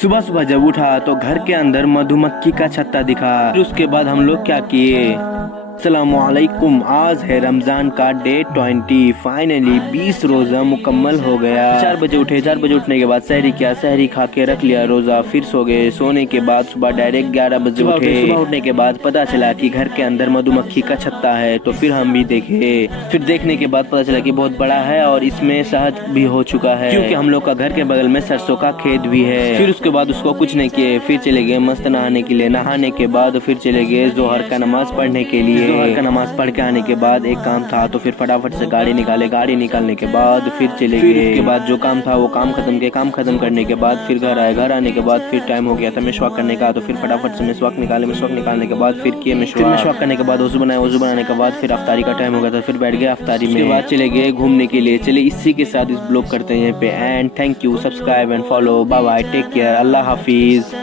सुबह सुबह जब उठा तो घर के अंदर मधुमक्खी का छत्ता दिखा। फिर उसके बाद हम लोग क्या किए। अस्सलामुअलैकुम। आज है रमजान का डे 20। फाइनली 20 रोजा मुकम्मल हो गया। 4 बजे उठे। 4 बजे उठने के बाद सहरी किया। सहरी खा के रख लिया रोजा। फिर सो गए। सोने के बाद सुबह डायरेक्ट 11 बजे उठे। सुबह उठने के बाद पता चला कि घर के अंदर मधुमक्खी का छत्ता है, तो फिर हम भी देखे। फिर देखने के बाद पता चला कि बहुत बड़ा है और इसमें शहद भी हो चुका है, क्योंकि हम लोग का घर के बगल में सरसों का खेत भी है। फिर उसके बाद उसको कुछ नहीं किए, फिर चले गए मस्त नहाने के लिए। नहाने के बाद फिर चले गए जोहर का नमाज पढ़ने के लिए। जोहर का नमाज पढ़ के आने के बाद एक काम था, तो फिर फटाफट से गाड़ी निकाले। गाड़ी निकालने के बाद फिर चले गए। उसके बाद जो काम था वो काम खत्म किया। काम खत्म करने के बाद फिर घर आए। घर आने के बाद फिर टाइम हो गया था मिसवाक करने का, तो फिर फटाफट से मिसवाक निकाले। मिसवाक निकालने के बाद फिर किए मिसवाक करने के बाद वजू बनाया। वजू बनाने के बाद फिर अफ्तारी का टाइम हो गया था, फिर बैठ गए अफ्तारी में। उसके बाद चले गए घूमने के लिए। चले इसी के साथ इस ब्लॉग करते हैं यहाँ पे and thank you. Subscribe and follow. Bye bye, take care, अल्लाह हाफिज।